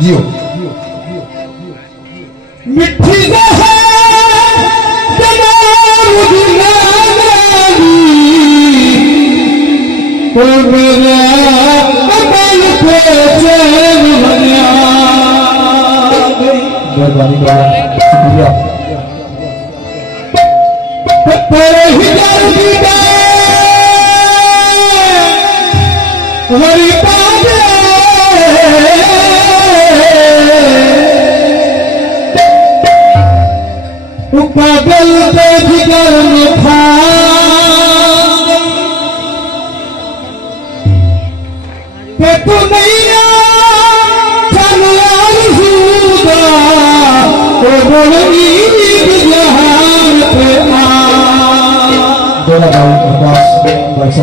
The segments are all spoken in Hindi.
जियो मिठी मेहरबानी का शुक्रिया। पागल पे जिगर में था कि तू नहीं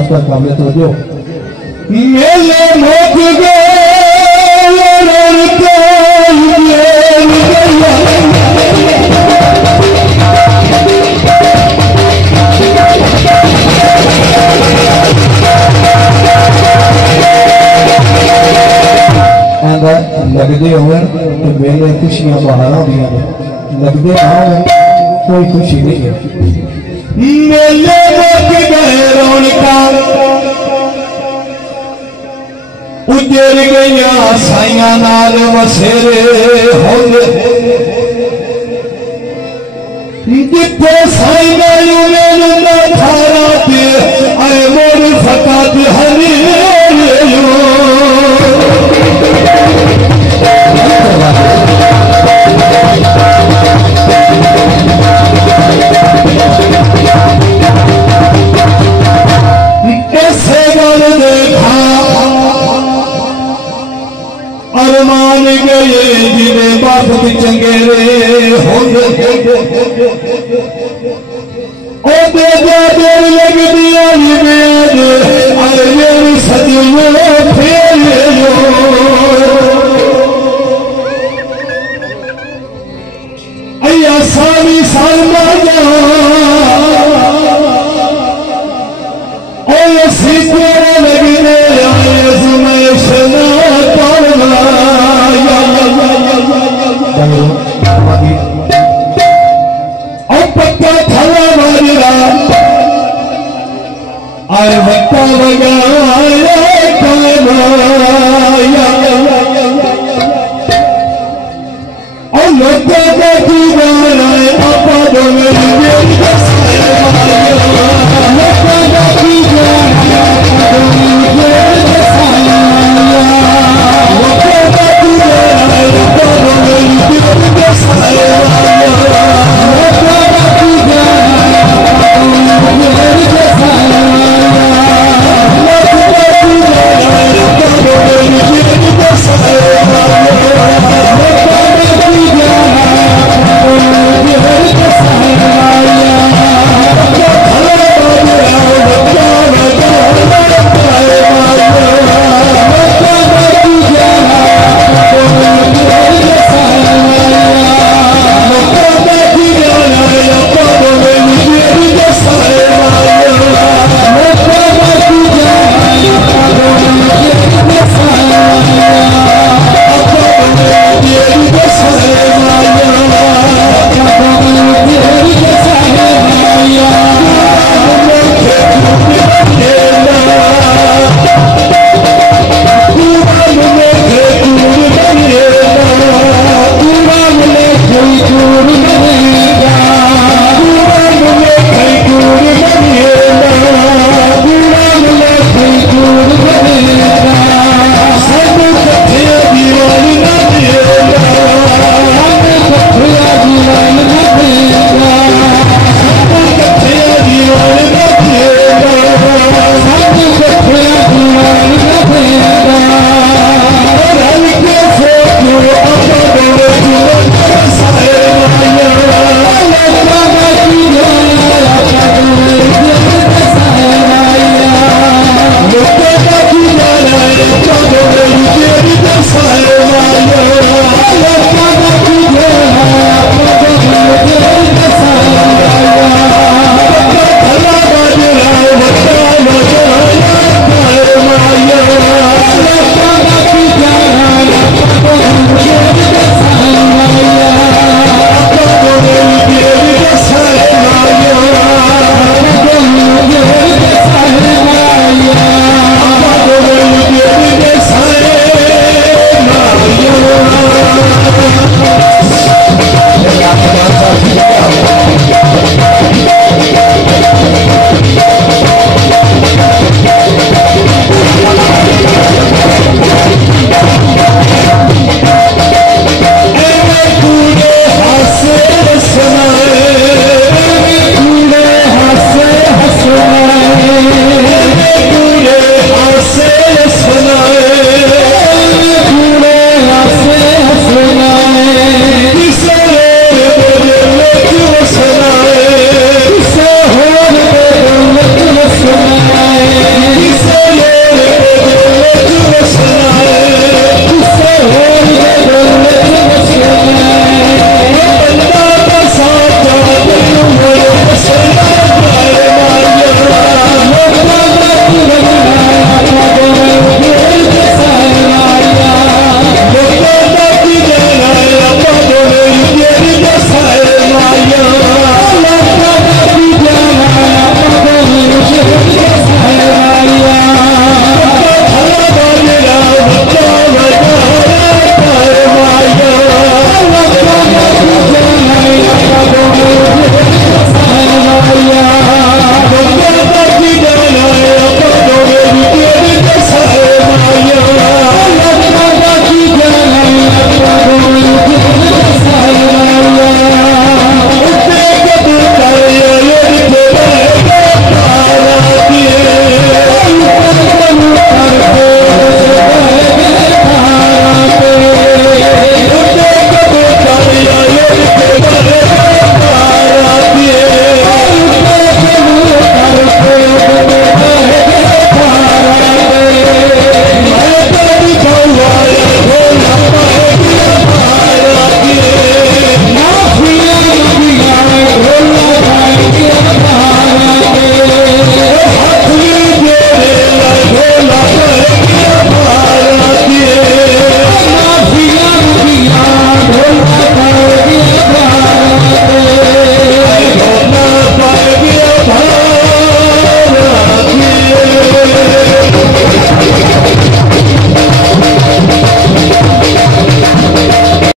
का काबिल तो जो मेले मोख लगते हो मेले खुशियां बहारा दिया लगते आओ कोई खुशी नहीं है। मेले रौनका उजड़ गया साइया नाल वसेरे होंदे जिथे साई मैनू मैनू ना थारा पे आए मोर फकात हरी अरमान गए जिने बाप चंगेरे होंदे ओ दे लग दिया अरे मेरी सजनो फेरे अया सारी सालमा जा ओ सीते लगने आए सुमेशना पक्का थला मारा आए बक्का लगाया और लोगों को